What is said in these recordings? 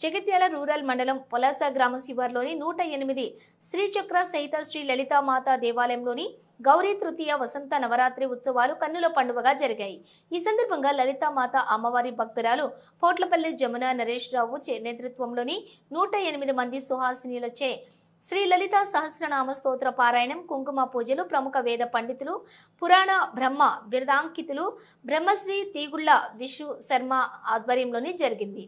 Jagtial rural మండలం పొలాస గ్రామ శివార్లోని 108 శ్రీచక్ర సహిత శ్రీ లలితామాత దేవాలయంలోని గౌరీ తృతీయ వసంత నవరాత్రి ఉత్సవాలు కన్నుల పండుగగా జరిగాయి. ఈ సందర్భంగా లలితామాత అమ్మవారి భక్తురాలు పోట్లపల్లి జమున నరేష్ రావు నేతృత్వంలోని 108 మంది సుహాసినిలచే శ్రీ లలిత సహస్రనామ స్తోత్ర పారాయణం, కుంకుమ పూజలు ప్రముఖ వేద పండితులు, పురాణ బ్రహ్మ బిరుదాంకితులు బ్రహ్మశ్రీ తీగుళ్ల విషు శర్మ ఆధ్వర్యంలోని జరిగింది.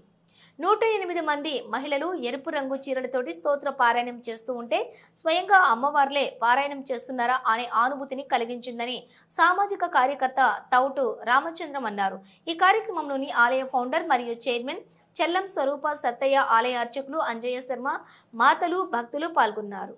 108 మంది మహిళలు ఎరుపు రంగు చీరలతోటి స్తోత్ర పారాయణం చేస్తూ ఉంటే స్వయంగా అమ్మవార్లే పారాయణం చేస్తున్నారా అనే అనుభూతిని కలిగించిందని సామాజిక కార్యకర్త తౌటు రామచంద్రం అన్నారు. ఈ కార్యక్రమంలోని ఆలయ ఫౌండర్ మరియు చైర్మన్ చెల్లం స్వరూప సత్తయ్య, ఆలయ అర్చకులు అంజయ్య శర్మ, మాతలు, భక్తులు పాల్గొన్నారు.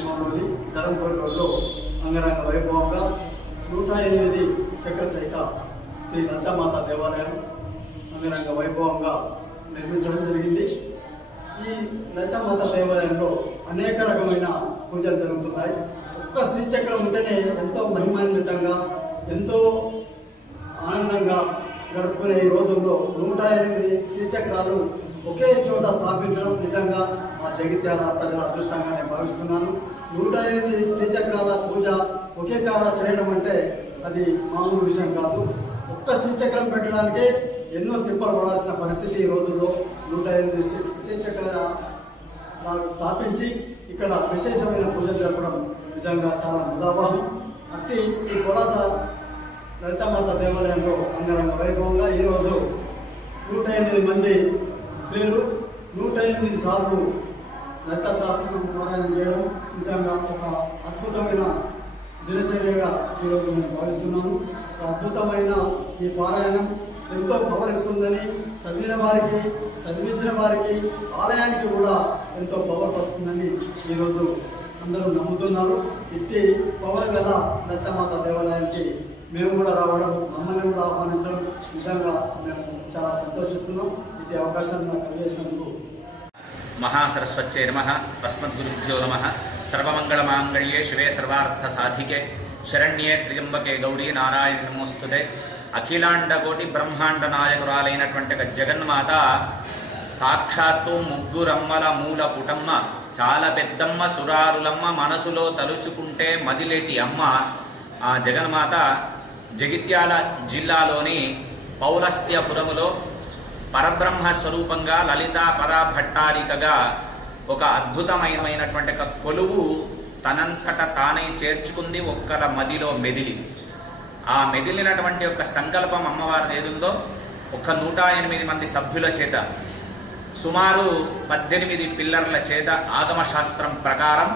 సమీపంలోని ధరంపూర్ రోడ్లో అంగరంగ వైభవంగా 108 చక్ర సహిత శ్రీ లలితామాత దేవాలయం అంగరంగ వైభవంగా నిర్మించడం జరిగింది. ఈ లలితామాత దేవాలయంలో అనేక రకమైన పూజలు జరుగుతున్నాయి. ఒక్క శ్రీచక్రం ఉంటేనే ఎంతో మహిమాన్వితంగా ఎంతో ఆనందంగా గడుపుకునే ఈ రోజుల్లో 108 శ్రీచక్రాలు ఒకే చోట స్థాపించడం నిజంగా మా జగిత్యాల ప్రజల అదృష్టంగా నేను భావిస్తున్నాను. 108 శ్రీచక్రాల పూజ ఒకే కాడ చేయడం అంటే అది మామూలు విషయం కాదు. ఒక్క శ్రీచక్రం పెట్టడానికే ఎన్నో తిప్పలు పడాల్సిన పరిస్థితి ఈ రోజుల్లో 108 శ్రీచక్రాలు స్థాపించి ఇక్కడ విశేషమైన పూజలు జరపడం నిజంగా చాలా ముదావహం. అట్టి ఈ కొలాస లలితామాత దేవాలయంలో అంగరంగ వైభవంగా ఈరోజు 108 మంది స్త్రీలు 108 సార్లు లలితా శాస్త్రం పారాయణం చేయడం నిజంగా ఒక అద్భుతమైన దినచర్యగా ఈరోజు నేను భావిస్తున్నాను. ఒక అద్భుతమైన ఈ పారాయణం ఎంతో పవర్ ఇస్తుందని చదివించిన వారికి ఆలయానికి కూడా ఎంతో పవర్ వస్తుందని ఈరోజు అందరూ నమ్ముతున్నారు. ఇట్టి పవర్ గల లలితామాత దేవాలయానికి మేము కూడా రావడం, మమ్మల్ని కూడా ఆహ్వానించడం నిజంగా మేము చాలా సంతోషిస్తున్నాం. ఇట్టి అవకాశాన్ని నాకు కలిగేసినందుకు మహాసరస్వత్యై నమః. తస్మద్గురుభ్యో నమః. సర్వమంగళమాంగళ్యే శివే సర్వార్థ సాధికే శరణ్యే త్ర్యంబకే గౌరీ నారాయణి నమోస్తుతే. అఖిలాండకోటి బ్రహ్మాండ నాయకురాలైనటువంటి జగన్మాత సాక్షాత్తు ముగ్గురమ్మల మూల పుటమ్మ, చాలా పెద్దమ్మ, సురారులమ్మ, మనసులో తలుచుకుంటే మదిలేటి అమ్మ. ఆ జగన్మాత జగిత్యాల జిల్లాలోని పౌలస్త్యపురములో పరబ్రహ్మ స్వరూపంగా లలితా పరాభట్టారికగా ఒక అద్భుతమైనటువంటి కొలువు తనంతట తానే చేర్చుకుంది ఒక్కల మదిలో మెదిలి. ఆ మెదిలినటువంటి ఒక సంకల్పం అమ్మవారి ఏదుందో ఒక 108 మంది సభ్యుల చేత సుమారు 18 పిల్లర్ల చేత ఆగమశాస్త్రం ప్రకారం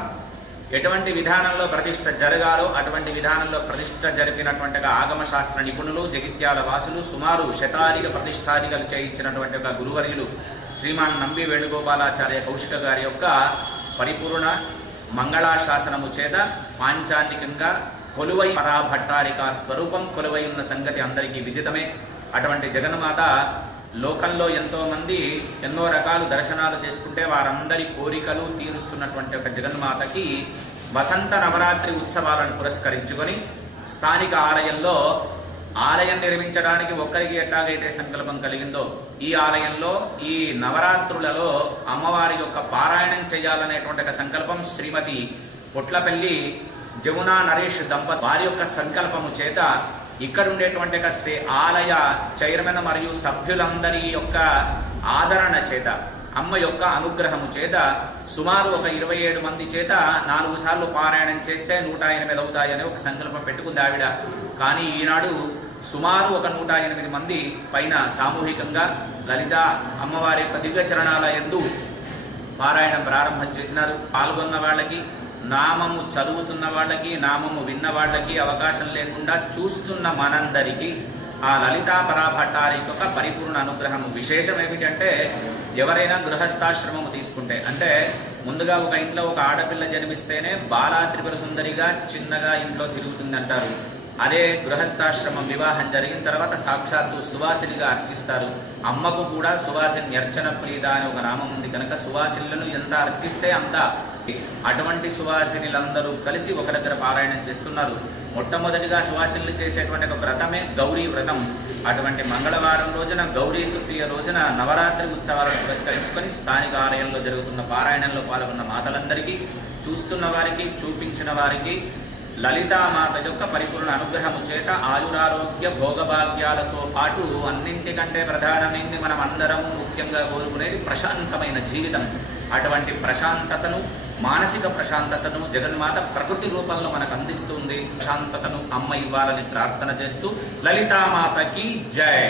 ఎటువంటి విధానంలో ప్రతిష్ఠ జరగాలో అటువంటి విధానంలో ప్రతిష్ఠ జరిపినటువంటి ఆగమశాస్త్ర నిపుణులు జగిత్యాల వాసులు సుమారు శతాధిక ప్రతిష్టాధికలు చేయించినటువంటి ఒక గురువర్యులు శ్రీమాన్ నంబి వేణుగోపాలాచార్య కౌశిక గారి యొక్క పరిపూర్ణ మంగళాశాసనము చేత పాంచానికంగా కొలువై పరాభట్టారిక స్వరూపం కొలువై ఉన్న సంగతి అందరికీ విదితమే. అటువంటి జగన్మాత లోకంలో ఎంతోమంది ఎన్నో రకాలు దర్శనాలు చేసుకుంటే వారందరి కోరికలు తీరుస్తున్నటువంటి ఒక జగన్మాతకి వసంత నవరాత్రి ఉత్సవాలను పురస్కరించుకొని స్థానిక ఆలయంలో ఆలయం నిర్మించడానికి ఒక్కరికి ఎట్లాగైతే సంకల్పం కలిగిందో ఈ ఆలయంలో ఈ నవరాత్రులలో అమ్మవారి యొక్క పారాయణం చేయాలనేటువంటి ఒక సంకల్పం శ్రీమతి పొట్లపల్లి జమునా నరేష్ దంపతి వారి యొక్క సంకల్పము చేత ఇక్కడ ఉండేటువంటి ఆలయ చైర్మన్ మరియు సభ్యులందరి యొక్క ఆదరణ చేత అమ్మ యొక్క అనుగ్రహము చేత సుమారు ఒక 27 మంది చేత 4 సార్లు పారాయణం చేస్తే 108 అవుతాయని ఒక సంకల్పం పెట్టుకుంది ఆవిడ. కానీ ఈనాడు సుమారు ఒక 108 మంది పైన సామూహికంగా లలిత అమ్మవారి యొక్క దివ్యచరణాల యందు పారాయణం ప్రారంభం చేసినారు. పాల్గొన్న వాళ్ళకి, నామము చదువుతున్న వాళ్ళకి, నామము విన్న వాళ్ళకి అవకాశం లేకుండా చూస్తున్న మనందరికీ ఆ లలితా పరాభట్టారి యొక్క పరిపూర్ణ అనుగ్రహము. విశేషం ఏమిటంటే ఎవరైనా గృహస్థాశ్రమము తీసుకుంటే అంటే ముందుగా ఒక ఇంట్లో ఒక ఆడపిల్ల జన్మిస్తేనే బాలా త్రిపుర సుందరిగా చిన్నగా ఇంట్లో తిరుగుతుంది అంటారు. అదే గృహస్థాశ్రమం వివాహం జరిగిన తర్వాత సాక్షాత్తు సువాసినిగా అర్చిస్తారు. అమ్మకు కూడా సువాసిని అర్చన ప్రీత అనే ఒక నామం ఉంది కనుక సువాసినులను ఎంత అర్చిస్తే అంత. అటువంటి సువాసినులందరూ కలిసి ఒక దగ్గర పారాయణం చేస్తున్నారు. మొట్టమొదటిగా సువాసినులు చేసేటువంటి ఒక వ్రతమే గౌరీ వ్రతం. అటువంటి మంగళవారం రోజున గౌరీ తృతీయ రోజున నవరాత్రి ఉత్సవాలను పురస్కరించుకొని స్థానిక ఆలయంలో జరుగుతున్న పారాయణంలో పాల్గొన్న మాతలందరికీ, చూస్తున్న వారికి, చూపించిన వారికి లలితామాత యొక్క పరిపూర్ణ అనుగ్రహము చేత ఆయురారోగ్య భోగభాగ్యాలతో పాటు అన్నింటికంటే ప్రధానమైంది మనం అందరము ముఖ్యంగా కోరుకునేది ప్రశాంతమైన జీవితం. అటువంటి ప్రశాంతతను, మానసిక ప్రశాంతతను జగన్మాత ప్రకృతి రూపంలో మనకు అందిస్తుంది. ప్రశాంతతను అమ్మ ఇవ్వాలని ప్రార్థన చేస్తూ లలితామాతకి జై.